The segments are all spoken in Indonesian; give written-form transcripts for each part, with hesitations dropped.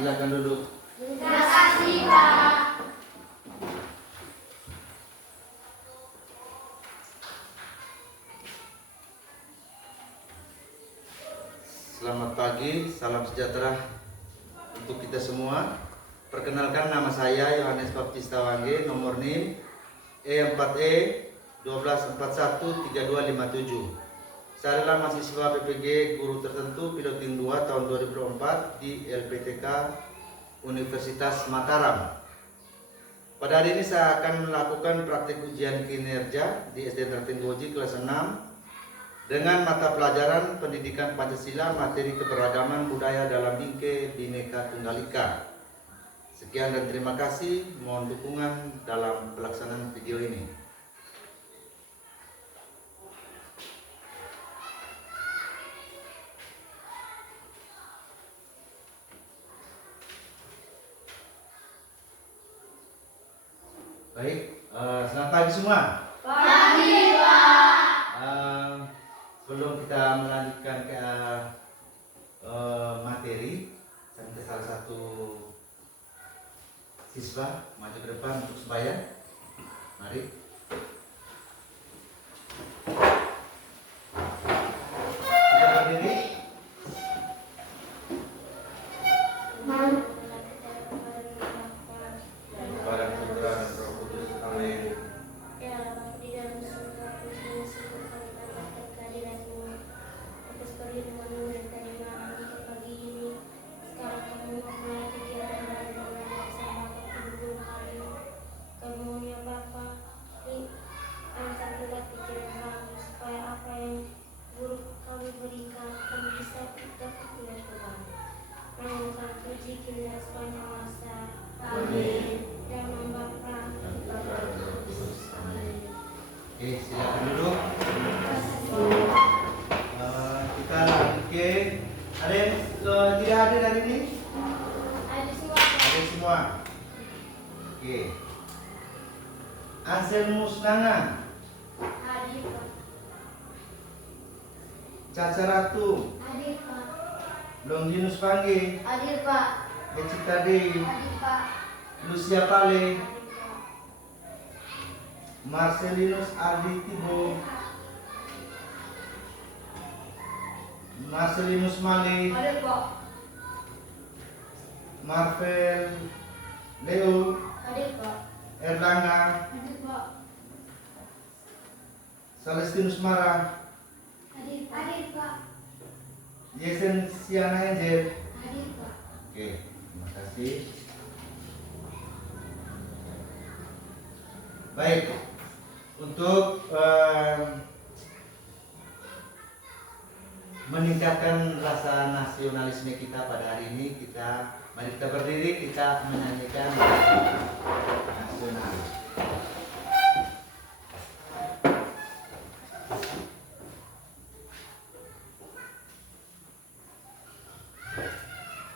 silakan duduk. Terima kasih, Pak. Selamat pagi, salam sejahtera untuk kita semua. Perkenalkan, nama saya Yohanes Baptista Wangge, nomor NIM E4E 12413257. Saya adalah mahasiswa PPG Guru Tertentu Piloting 2 tahun 2004 di LPTK Universitas Mataram. Pada hari ini saya akan melakukan praktik ujian kinerja di SD Tertinggoji kelas 6 dengan mata pelajaran Pendidikan Pancasila materi keberagaman budaya dalam Bingkai Bhinneka Tunggal Ika. Sekian dan terima kasih. Mohon dukungan dalam pelaksanaan video ini. Baik, selamat pagi semua. Pagi, Pak. Sebelum kita melanjutkan ke materi, saya minta salah satu siswa maju ke depan untuk sembahyang. Mari. Kita berdiri. Barang putra dan Roh Kudus. Amin. Ya Allah, di dalam surga kami syukurkan atas kehadiran-Mu, atas perlindungan-Mu dan kerimaan untuk pagi ini. Sekarang kami memulai kegiatan dan melaksanakan kedua hari. Kami mohon ya Bapa, angkat berat pikiran kami supaya apa yang buruk kami berikan kami bisa dapat melihat kembali. Namun puji kita sepanjang masa. Amin. Dalam Bapa. Oke, silakan duduk. Kita lanjut ke. Ada yang tidak hadir hari ini? Ada semua. Ada semua. Oke. Anselmus Nangan, Hadir Pak. Caca Ratu, Hadir Pak. Longinus Pangge, Hadir Pak. Ecita Dewi, Hadir Pak. Lucia Pale, Hadir Pak. Marcelinus Ardi Tibo, Marcelinus Male, Hadir, Pak. Marvel Leo, Hadir Pak. Erlangga, Hadir Pak. Celestinus Mara, Hadir Pak. Hadir Pak. Jason Siana Angel. Hadir Pak. Oke, terima kasih. Baik, untuk meningkatkan rasa nasionalisme kita pada hari ini, mari kita berdiri, kita menyanyikan nasional.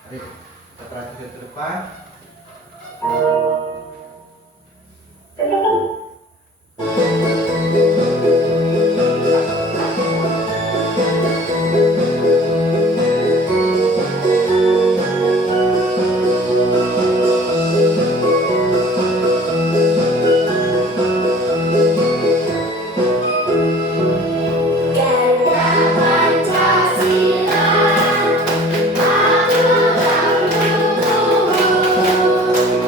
Mari kita perhatikan ke depan. Pancasila, aturan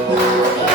luhur.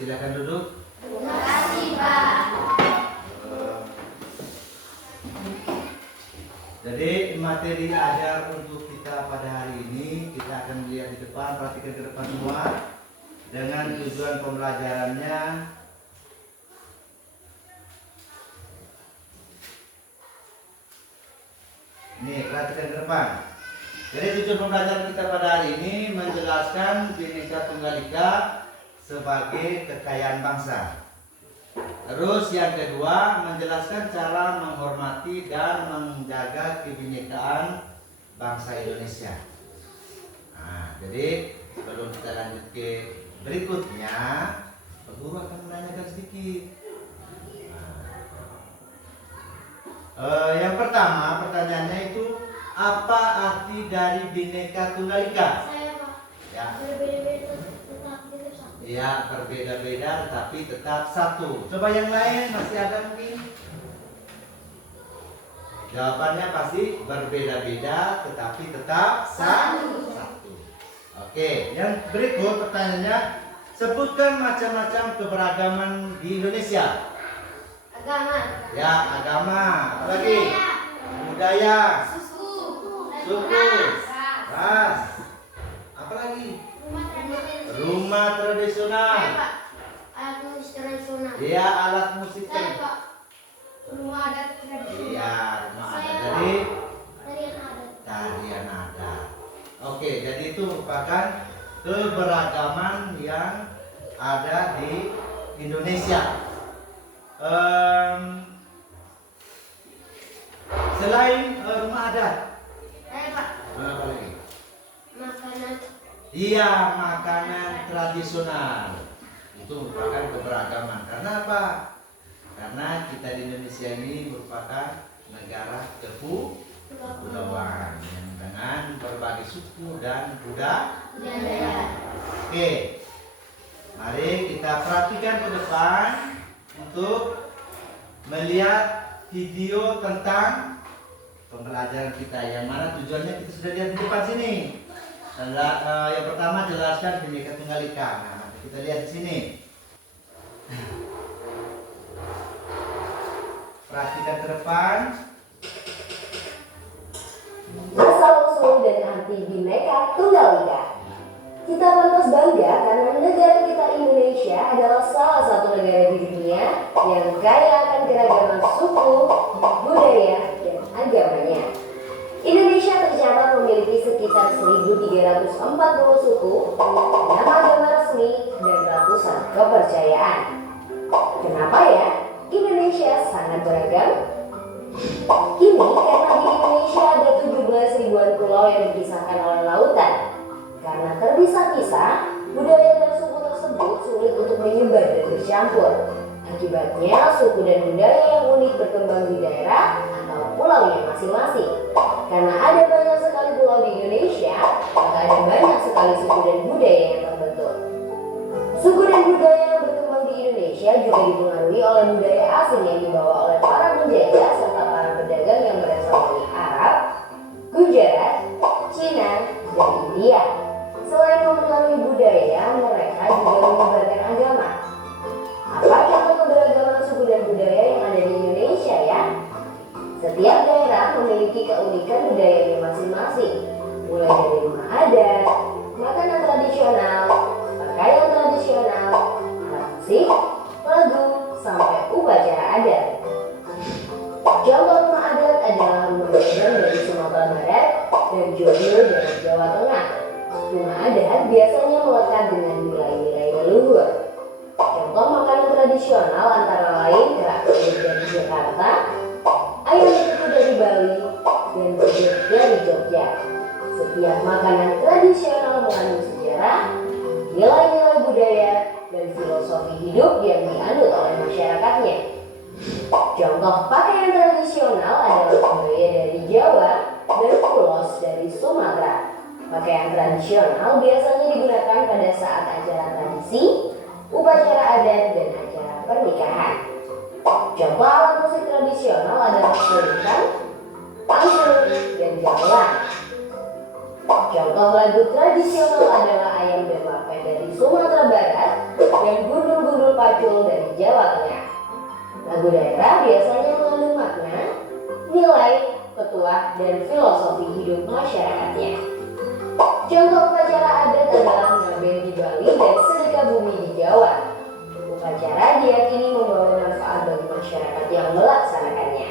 silakan duduk. Terima kasih, Pak. Jadi materi ajar untuk kita pada hari ini kita akan lihat di depan, perhatikan ke depan semua dengan tujuan pembelajarannya. Nih, perhatikan ke depan. Jadi tujuan pembelajaran kita pada hari ini menjelaskan Bhinneka Tunggal Ika sebagai kekayaan bangsa. Terus yang kedua menjelaskan cara menghormati dan menjaga kebinekaan bangsa Indonesia. Nah, jadi sebelum kita lanjut ke berikutnya, Pak Guru akan menanyakan sedikit. Yang pertama pertanyaannya itu apa arti dari Bhinneka Tunggal Ika? Saya, Pak. Ya. Berbeda-beda tetap tetap satu. Ya, berbeda-beda tapi tetap satu. Coba yang lain masih ada mungkin? Jawabannya pasti berbeda-beda tetapi tetap satu. Oke, yang berikut pertanyaannya, sebutkan macam-macam keberagaman di Indonesia. Agama. Ya, agama, apa lagi? Budaya, suku, ras, apa lagi? Rumah tradisional. Saya, Pak. Alat musik tradisional. Iya, alat musik. Saya, Pak. Rumah adat tradisional. Iya, rumah Saya, adat. Pak. Jadi Tarian adat. tarian adat. Oke, jadi itu merupakan keberagaman yang ada di Indonesia. Selain rumah adat, Saya, Pak. apa lagi? Makanan. Iya, makanan tradisional. Itu merupakan keberagaman. Karena apa? Karena kita di Indonesia ini merupakan negara kepulauan yang dengan berbagai suku dan budaya. Oke, mari kita perhatikan ke depan untuk melihat video tentang pembelajaran kita. Yang mana tujuannya kita sudah lihat di depan sini. Yang pertama jelaskan Bhinneka Tunggal Ika. Nah, nanti kita lihat di sini. Perhatikan ke depan. Asal-usul dan arti Bhinneka Tunggal Ika. Kita pantas bangga karena negara kita Indonesia adalah salah satu negara di dunia yang kaya akan keragaman suku, budaya, dan agamanya. Indonesia tercatat memiliki sekitar 1.340 suku, 6 agama resmi, dan ratusan kepercayaan. Kenapa ya? Indonesia sangat beragam. Kini karena di Indonesia ada 17 ribuan pulau yang dipisahkan oleh lautan. Karena terpisah-pisah, budaya dan suku tersebut sulit untuk menyebar dan bercampur. Akibatnya, suku dan budaya yang unik berkembang di daerah atau pulaunya masing-masing. Karena ada banyak sekali pulau di Indonesia, maka ada banyak sekali suku dan budaya yang terbentuk. Suku dan budaya yang berkembang di Indonesia juga dipengaruhi oleh budaya asing yang dibawa oleh para penjajah serta para pedagang yang berasal dari Arab, Gujarat, Cina, dan India. Selain mempengaruhi budaya, mereka juga menyebarkan agama. Apa contoh keberagaman suku dan budaya yang ada di Indonesia ya? Setiap daerah memiliki keunikan budayanya masing-masing, mulai dari rumah adat, makanan tradisional, pakaian tradisional, alat musik, lagu, sampai upacara adat. Contoh rumah adat adalah rumah Medan dari Sumatera Barat dan Jomblo dari Jawa Tengah. Rumah adat biasanya melekat dengan nilai-nilai leluhur. Contoh makanan tradisional antara lain kerak telur dari Jakarta, ayam betutu dari Bali, dan gudeg dari Jogja. Setiap makanan tradisional mengandung sejarah, nilai-nilai budaya, dan filosofi hidup yang dianut oleh masyarakatnya. Contoh pakaian tradisional adalah kebaya dari Jawa dan ulos dari Sumatera. Pakaian tradisional biasanya digunakan pada saat acara tradisi, upacara adat, dan acara pernikahan. Contoh alat musik tradisional adalah keroncong, angklung, dan gamelan. Contoh lagu tradisional adalah Ayam dan Marpen dari Sumatera Barat dan Gundul Pacul dari Jawa Tengah. Lagu daerah biasanya mengandung makna, nilai, petuah, dan filosofi hidup masyarakatnya. Contoh upacara adat adalah ngaben di Bali dan sedekah bumi di Jawa. Upacara diyakini membawa manfaat bagi masyarakat yang melaksanakannya.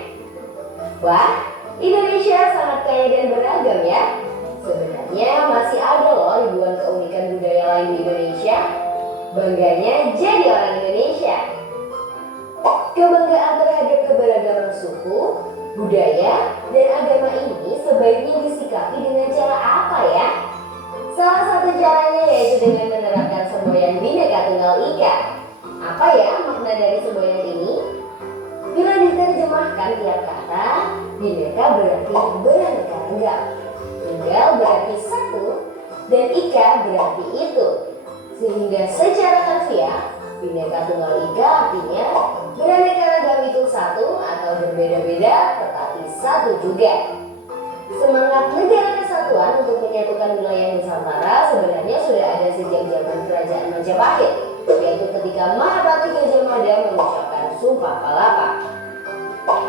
Wah, Indonesia sangat kaya dan beragam ya. Sebenarnya masih ada loh ribuan keunikan budaya lain di Indonesia. Bangganya jadi orang Indonesia. Kebanggaan terhadap keberagaman suku, budaya, dan agama ini sebaiknya disikapi dengan cara apa ya? Salah satu caranya yaitu dengan menerapkan semboyan Bhinneka Tunggal Ika. Apa ya makna dari semboyan ini? Bila diterjemahkan tiap kata, Bhinneka berarti beraneka ragam, Tunggal berarti satu, dan Ika berarti itu. Sehingga secara harfiah, Bhinneka Tunggal Ika artinya beraneka ragam itu satu atau berbeda-beda tetapi satu juga. Semangat negara kesatuan untuk menyatukan wilayah Nusantara sebenarnya sudah ada sejak zaman Kerajaan Majapahit, yaitu ketika Mahapati Gajah Mada mengucapkan Sumpah Palapa.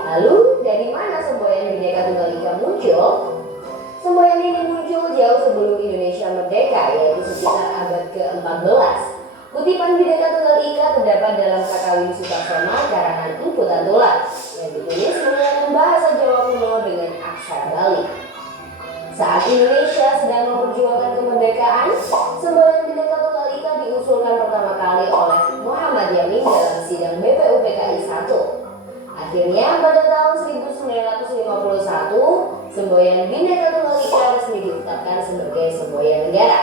Lalu dari mana semboyan Bhinneka Tunggal Ika muncul? Semboyan ini muncul jauh sebelum Indonesia merdeka, yaitu sekitar abad ke-14. Kutipan Bhinneka Tunggal Ika terdapat dalam Kakawin Sutasoma karangan Empu Tantulak yang ditulis menggunakan bahasa Jawa kuno dengan aksara Bali. Saat Indonesia sedang memperjuangkan kemerdekaan, semboyan Bhinneka Tunggal Ika diusulkan pertama kali oleh Muhammad Yamin dalam sidang BPUPKI 1. Akhirnya pada tahun 1951, semboyan Bhinneka Tunggal Ika resmi ditetapkan sebagai semboyan negara.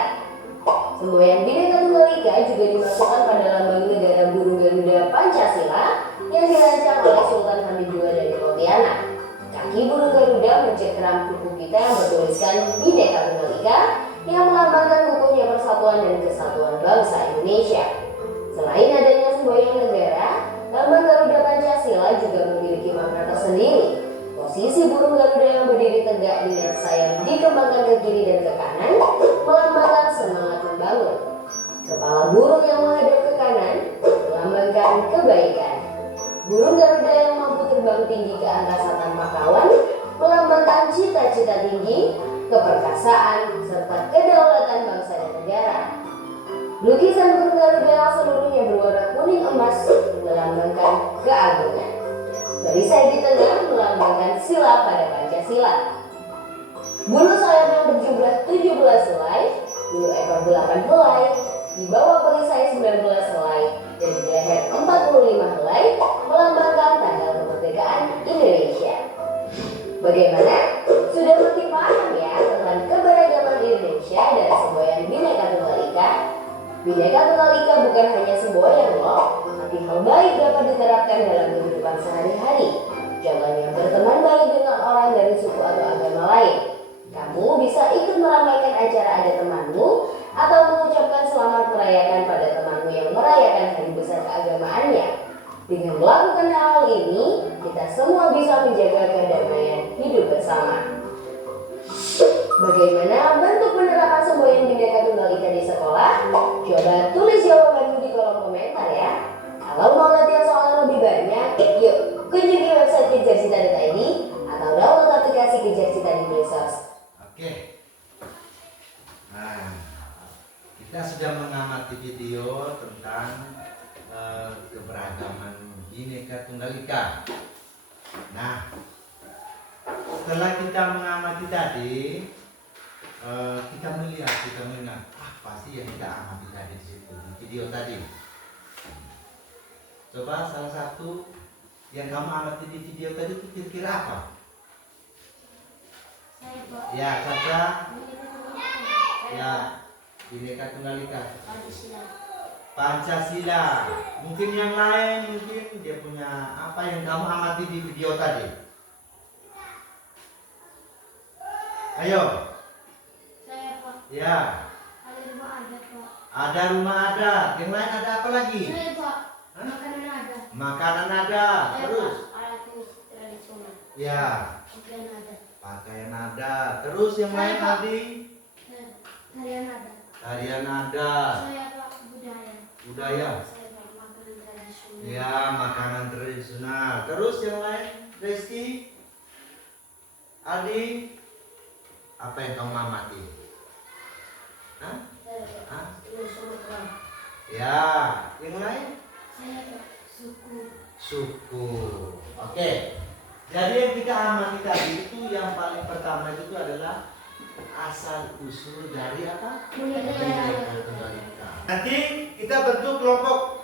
Semboyan Bhinneka Tunggal Ika juga dimasukkan pada lambang negara burung Garuda Pancasila yang dirancang oleh Sultan Hamid II dari Pontianak. Kaki burung Garuda mencengkeram kuku kita yang bertuliskan Bhinneka Tunggal Ika yang melambangkan kukuhnya persatuan dan kesatuan bangsa Indonesia. Selain adanya semboyan negara, lambang Garuda Pancasila juga memiliki makna tersendiri. Posisi burung Garuda yang berdiri tegak dengan sayap dikembangkan ke kiri dan ke kanan melambangkan semangat membangun. Kepala burung yang menghadap ke kanan melambangkan kebaikan. Burung Garuda yang mampu terbang tinggi ke angkasa tanpa kawan melambangkan cita-cita tinggi, keperkasaan, serta kedaulatan bangsa dan negara. Lukisan burung Garuda yang seluruhnya berwarna kuning emas melambangkan keagungan. Perisai di tengah melambangkan sila pada Pancasila. Bulu sayap yang berjumlah 17 helai, bulu ekor 8 helai, di bawah perisai 19 helai, dan di leher 45 helai melambangkan tanggal kemerdekaan Indonesia. Bagaimana? Sudah makin paham ya tentang keberagaman Indonesia dan semboyan Bhinneka Tunggal Ika? Bhinneka Tunggal Ika bukan hanya semboyan loh, tapi hal baik dapat diterapkan dalam kehidupan sehari-hari. Contohnya berteman baik dengan orang dari suku atau agama lain. Kamu bisa ikut meramaikan acara adat temanmu atau mengucapkan selamat merayakan pada temanmu yang merayakan hari besar keagamaannya. Dengan melakukan hal ini, kita semua bisa menjaga kedamaian hidup bersama. Bagaimana bentuk penerapan semboyan Bhinneka Tunggal Ika di sekolah? Coba tulis jawabanmu di kolom komentar ya. Kalau mau latihan soal yang lebih banyak, yuk kunjungi website kejarcita.id atau download aplikasi Kejar Cita di Play Store. Oke. Nah, kita sudah mengamati video tentang keberagaman Bhinneka Tunggal Ika. Nah, setelah kita mengamati tadi, kita melihat apa sih yang kita amati tadi di situ di video tadi. Coba salah satu yang kamu amati di video tadi itu kira-kira apa? Saya Pak. Ya, Caca. Saya Ya, Bhinneka Tunggal Ika. Pancasila. Pancasila. Mungkin yang lain, mungkin dia punya apa yang kamu amati di video tadi. Ayo. Saya Pak. Ya. Ada rumah adat Pak. Ada rumah adat. Yang lain ada apa lagi? Saya Pak. Hah? Makanan ada. Makanan ada. Saya Terus. Pak. Alat musik tradisional. Ya. Pakaian ada. Pakaian ada. Terus yang lain Saya, Pak. tadi. Tarian ada. Tarian ada. Saya Pak. Budaya. Budaya. Saya Pak. Makanan tradisional. Ya, makanan tradisional. Terus yang lain, Reski, Adi, apa yang kamu amati? Hah? Hah? Ya, yang lain? Suku. Oke. Jadi yang kita amati tadi itu yang paling pertama itu adalah asal usul dari apa? Bineka Tunggal Ika. Nanti kita bentuk kelompok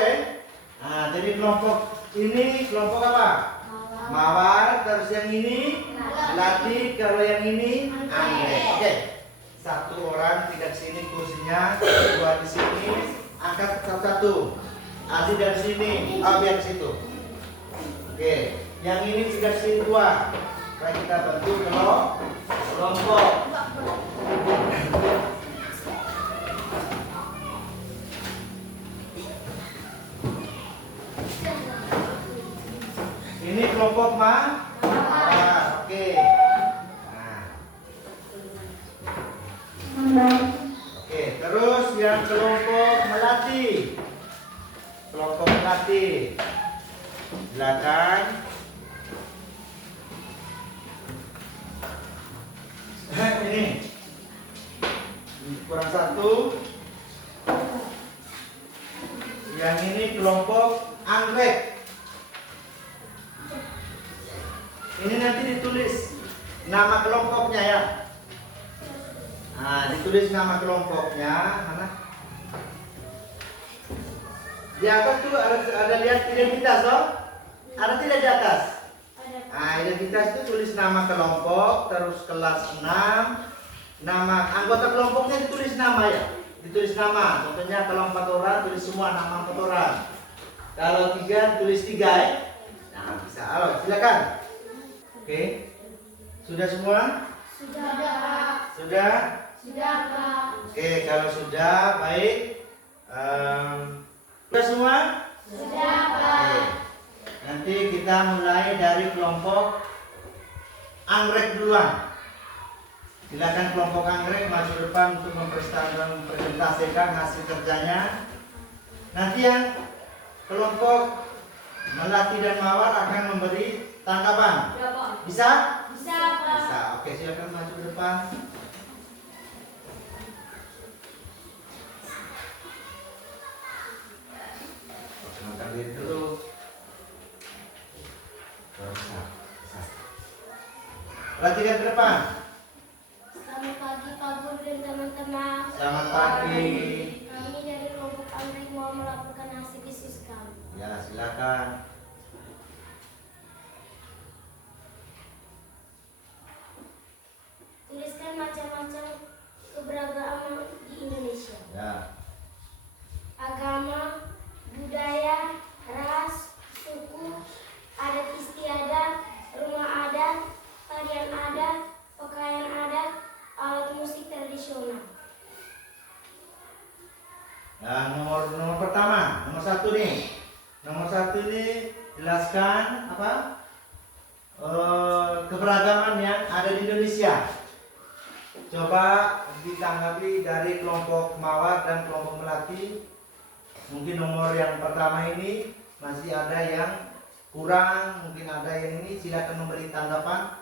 ya. Nah, jadi kelompok ini kelompok apa? Mawar. Terus yang ini Melati. Kalau yang ini Anggrek. Oke. Satu orang tidak sini kursinya, dua di sini, angkat satu-satu. Adi dari sini, biar ke situ. Oke, yang ini tidak sini dua. Nah, kita bentuk kelompok. Ini kelompok oke. Oke, terus yang kelompok Melati. Kelompok Melati. Silakan. Ini kurang satu. Yang ini kelompok Anggrek. Ini nanti ditulis nama kelompoknya ya. Nah, ditulis nama kelompoknya. Mana? Di atas tuh ada lihat identitas toh? Ada tidak di atas? Nah, identitas itu tulis nama kelompok, terus kelas 6, nama anggota kelompoknya ditulis nama ya. Ditulis nama. Contohnya kalau 4 orang tulis semua nama 4 orang. Kalau 3 tulis 3 ya. Nah, bisa. Halo, silakan. Oke. Sudah semua? Sudah. Sudah? Sudah, Pak. Oke, kalau sudah baik. Sudah semua? Sudah, Pak. Oke. Nanti kita mulai dari kelompok Anggrek duluan. Silakan kelompok Anggrek maju depan untuk mempresentasikan hasil kerjanya. Nanti yang kelompok Melati dan Mawar akan memberi tanggapan. Bisa? Bisa, Pak. Bisa. Oke, silakan maju ke depan. Perkenalkan diri dulu. Bisa. Perhatikan ke depan. Selamat pagi, Pak Guru dan teman-teman. Selamat pagi. Kami dari kelompok Anggrek mau melaporkan hasil bisnis kami. Ya, silakan. Tuliskan macam-macam keberagaman di Indonesia. Ya. Agama, budaya, ras, suku, adat istiadat, rumah adat, tarian adat, pakaian adat, alat musik tradisional. Nah, nomor pertama, nomor 1 nih. Nomor 1 ini jelaskan apa? Keberagaman yang ada di Indonesia. Coba ditanggapi dari kelompok Mawar dan kelompok Melati. Mungkin nomor yang pertama ini masih ada yang kurang, mungkin ada yang ini. Silakan memberi tanggapan.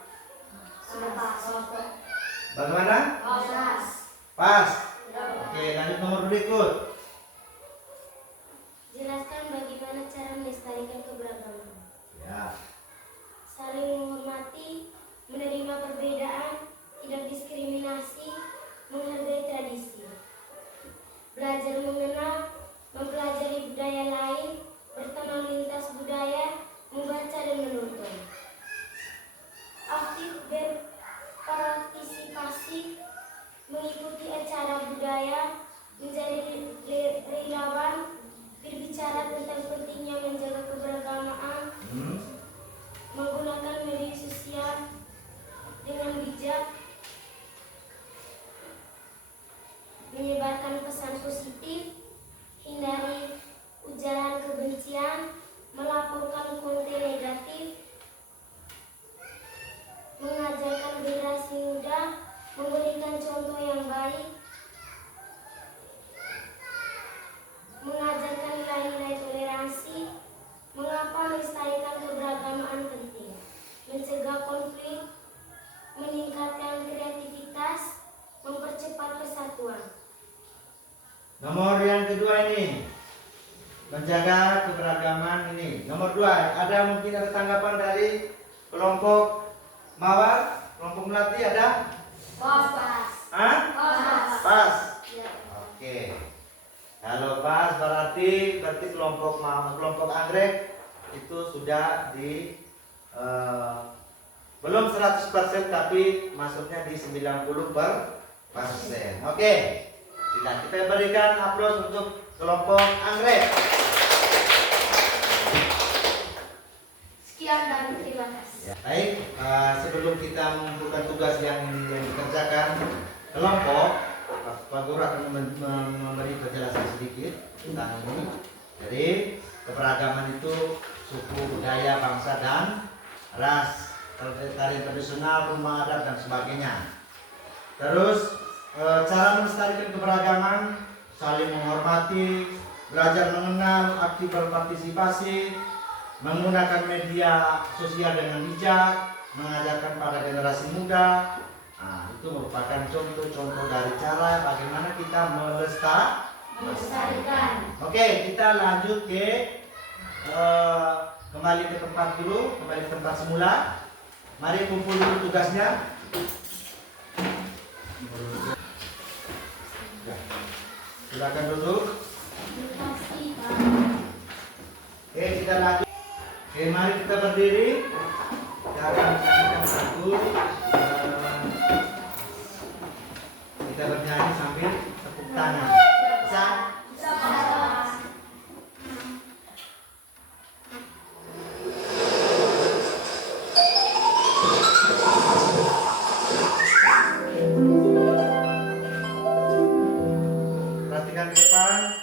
Bagaimana? Pas. Oke, lanjut nomor berikut. Jelaskan bagaimana cara melestarikan keberagaman. Ya. Saling menghormati, menerima perbedaan, tidak diskriminasi, menghargai tradisi. Belajar mengenal, mempelajari budaya lain, berteman lintas budaya, membaca dan menonton. Aktif berpartisipasi, mengikuti acara budaya, menjadi relawan, berbicara tentang pentingnya menjaga keberagaman, menggunakan media sosial dengan bijak, menyebarkan pesan positif, hindari ujaran kebencian, melaporkan konten negatif, 2. Ada tanggapan dari kelompok Mawar, kelompok Melati ada? Pas. Hah? Pas. Pas. Ya. Oke. Kalau pas berarti kelompok anggrek itu sudah di belum 100% tapi masuknya di 90%. Oke. Kita berikan aplaus untuk kelompok anggrek. Sekian dan terima kasih. Ya, baik, sebelum kita mengumpulkan tugas yang dikerjakan kelompok, Pak Guru akan memberi penjelasan sedikit tentang ini. Jadi keberagaman itu suku, budaya, bangsa dan ras, tarian tradisional, rumah adat dan sebagainya. Terus cara melestarikan keberagaman, saling menghormati, belajar mengenal, aktif berpartisipasi, menggunakan media sosial dengan bijak, mengajarkan pada generasi muda. Nah, itu merupakan contoh-contoh dari cara bagaimana kita melestarikan. Oke, kita lanjut ke kembali ke tempat dulu, kembali ke tempat semula. Mari kumpul dulu tugasnya. Silakan duduk. Terima kasih, Pak. Oke, kita lanjut. Oke, mari kita berdiri. Kita akan menyanyikan lagu. Kita bernyanyi sambil tepuk tangan. Bisa? Perhatikan ke depan.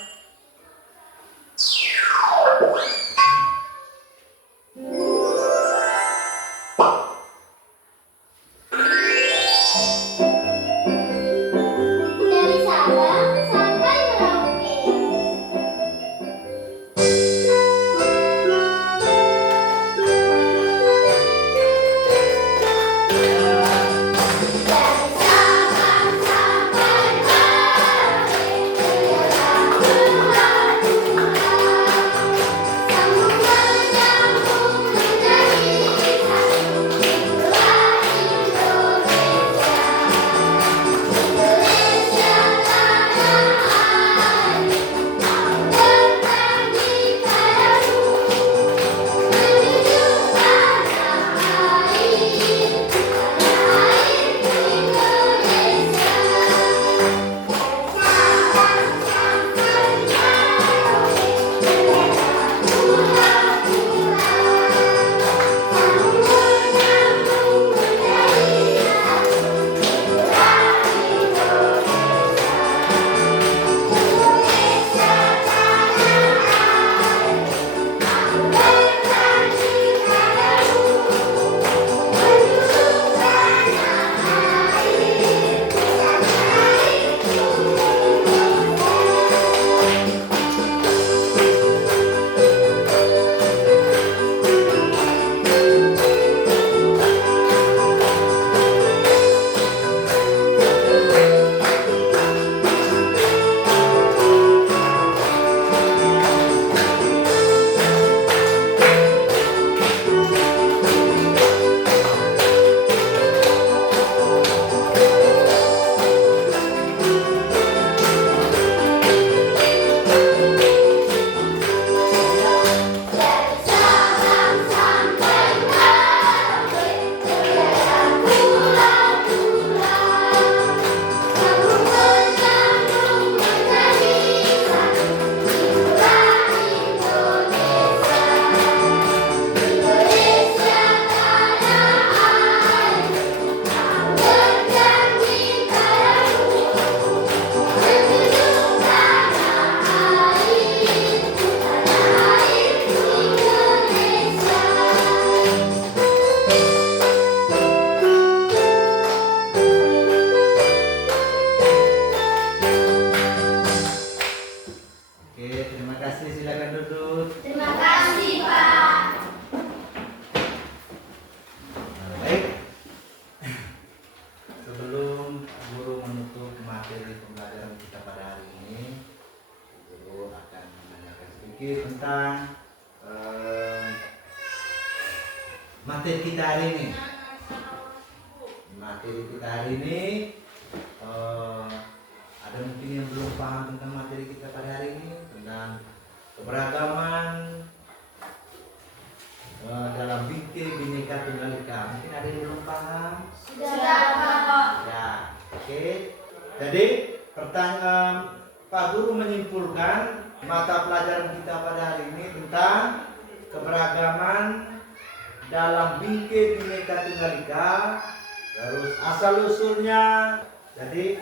Dari Sabang sampai Merauke. Dari Sabang sampai Merauke, segala pulau-pulau, sambung menyambung menjadi satu, itulah Indonesia. Indonesia tanah air, berbagi padamu, menjunjung tanah air, tanah airku Indonesia. Dari Sabang sampai Merauke, segala pulau-pulau, sambung menyambung menjadi satu, itulah Indonesia. Indonesia tanah air, aku berbagi padamu, menjunjung tanah air, tanah airku Indonesia. Dari Sabang sampai Merauke, segala pulau-pulau, sambung menyambung menjadi satu, itulah Indonesia. Indonesia tanah air, aku berjanji padamu, menjunjung tanah air, tanah airku Indonesia. Oke, terima kasih. Silakan duduk. Terima kasih, Pak. Baik. Sebelum guru menutup materi pembelajaran kita pada hari ini, guru akan menanyakan sedikit tentang materi kita hari ini. Materi kita hari ini ada mungkin yang belum paham tentang materi kita pada hari ini tentang keberagaman dalam bingkai Bhinneka Tunggal Ika. Mungkin ada yang belum paham? Sudah, Pak. Ya, oke. Jadi pertanyaan Pak Guru menyimpulkan mata pelajaran kita pada hari ini tentang keberagaman dalam bingkai Bhinneka Tunggal Ika. Terus asal usulnya. Jadi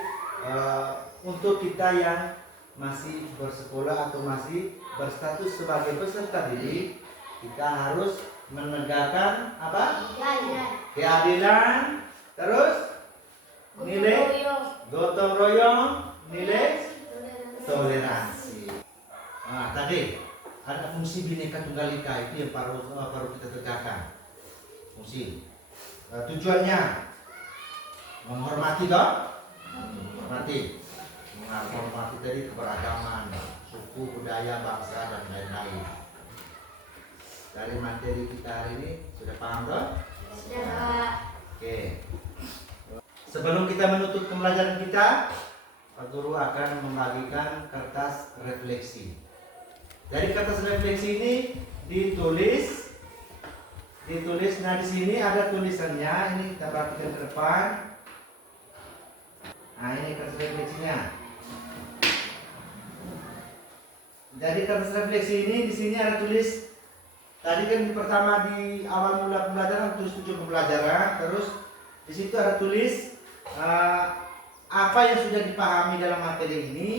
untuk kita yang masih bersekolah atau masih berstatus sebagai peserta didik, kita harus menegakkan apa? Keadilan, terus nilai gotong royong, nilai toleransi. Nah, tadi ada fungsi Bhinneka Tunggal Ika itu yang perlu kita tegakkan. Fungsi tujuannya menghormati menghormati tadi keberagaman suku, budaya, bangsa dan lain-lain. Dari materi kita hari ini sudah paham toh? Sudah, Pak. Oke. Sebelum kita menutup pembelajaran kita, Pak Guru akan membagikan kertas refleksi. Dari kertas refleksi ini ditulis. Nah di sini ada tulisannya. Ini kita perhatikan ke depan. Nah ini kertas refleksinya. Jadi kertas refleksi ini di sini ada tulis. Tadi kan pertama di awal mula pembelajaran tulis tujuan pembelajaran, terus di situ ada tulis apa yang sudah dipahami dalam materi ini,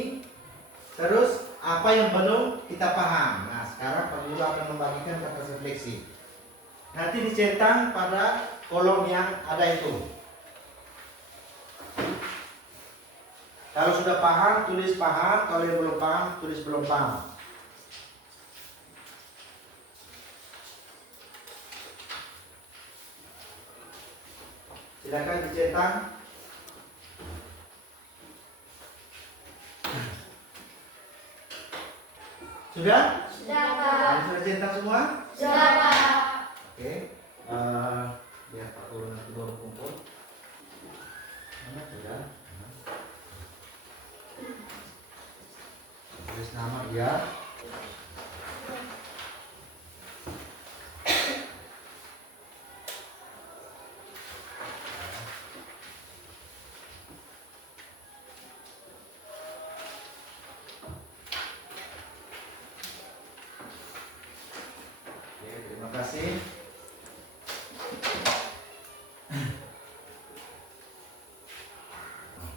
terus apa yang belum kita paham. Nah sekarang Pak Guru akan membagikan kertas refleksi. Nanti dicetak pada kolom yang ada itu. Kalau sudah paham, tulis paham. Kalau yang belum paham, tulis belum paham. Silakan dicetak. Sudah? Sudah, Pak. Sudah cetak semua? Sudah, Pak. Oke. Biar Pak Guru nanti baru kumpul. Mana sudah? Tulis nama dia. Oke, terima kasih.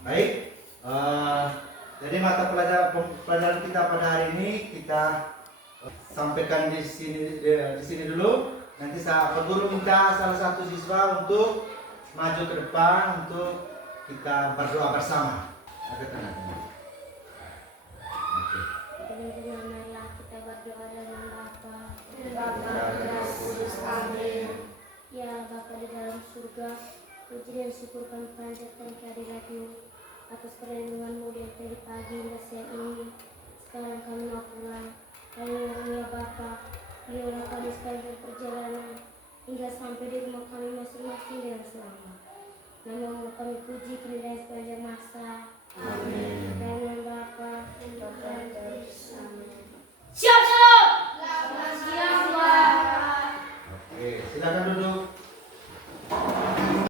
Baik. Jadi mata pelajaran kita pada hari ini kita sampaikan di sini dulu. Nanti Pak Guru minta salah satu siswa untuk maju ke depan untuk kita berdoa bersama. Ada tanda-tanda. Oke. Dengan marilah kita berdoa dengan Bapa. Bapa Yesus Kudus, amin. Ya Bapa di dalam surga, puji dan syukur kami panjatkan kehadirat-Mu atas perlindungan-Mu dari tadi pagi hingga siang ini. Sekarang kami mau pulang. Kami mohon ya Bapa, biarlah kami sepanjang perjalanan hingga sampai di rumah kami masing-masing dengan selamat. Nama-Mu kami puji penilaian sepanjang masa.